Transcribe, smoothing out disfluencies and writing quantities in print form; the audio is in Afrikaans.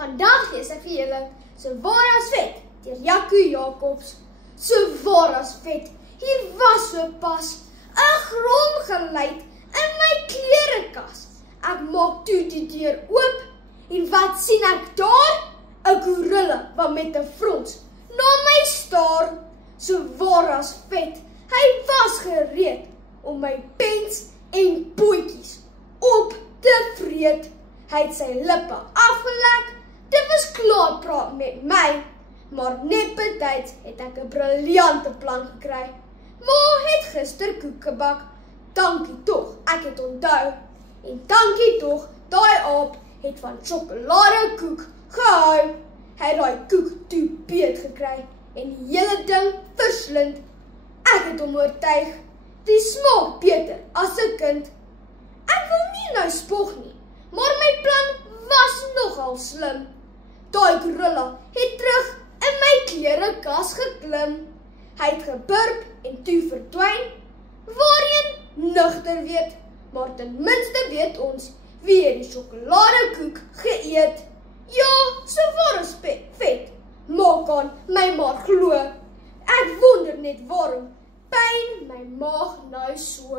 Vandag lees ek vir julle So waar as vet, deur Jaco Jacobs. So waar as vet, hier was so pas 'n gromgeluid in my klerekas. Ek maak toe die deur oop en wat sien ek daar? 'n gorilla wat met 'n frons na my staar. So waar as vet, hy was gereed om my pens en potjies op te vreet. Hy het sy lippe afgelek, dit was klaar praat met my, maar net betyds het ek 'n briljante plan gekry. Ma het gister koek gebak, dankie tog, ek het onthou. En dankie tog, daai aap het van sjokoladekoek gehou. Hy het daai koek toe beet gekry en die hele ding verslind. Ek het hom oortuig, die smaak beter as 'n kind. Ek wil nie nou spog nie, maar my plan was nogal slim. Daai gorilla het terug in my klerekas geklim. Hy het geburp en toe verdwyn. Waarheen? Nugter weet, maar ten minste weet ons wie het die sjokoladekoek geëet. Ja, so waar is vet. Maak aan my maar glo. Ek wonder net waarom pyn my maag nou so.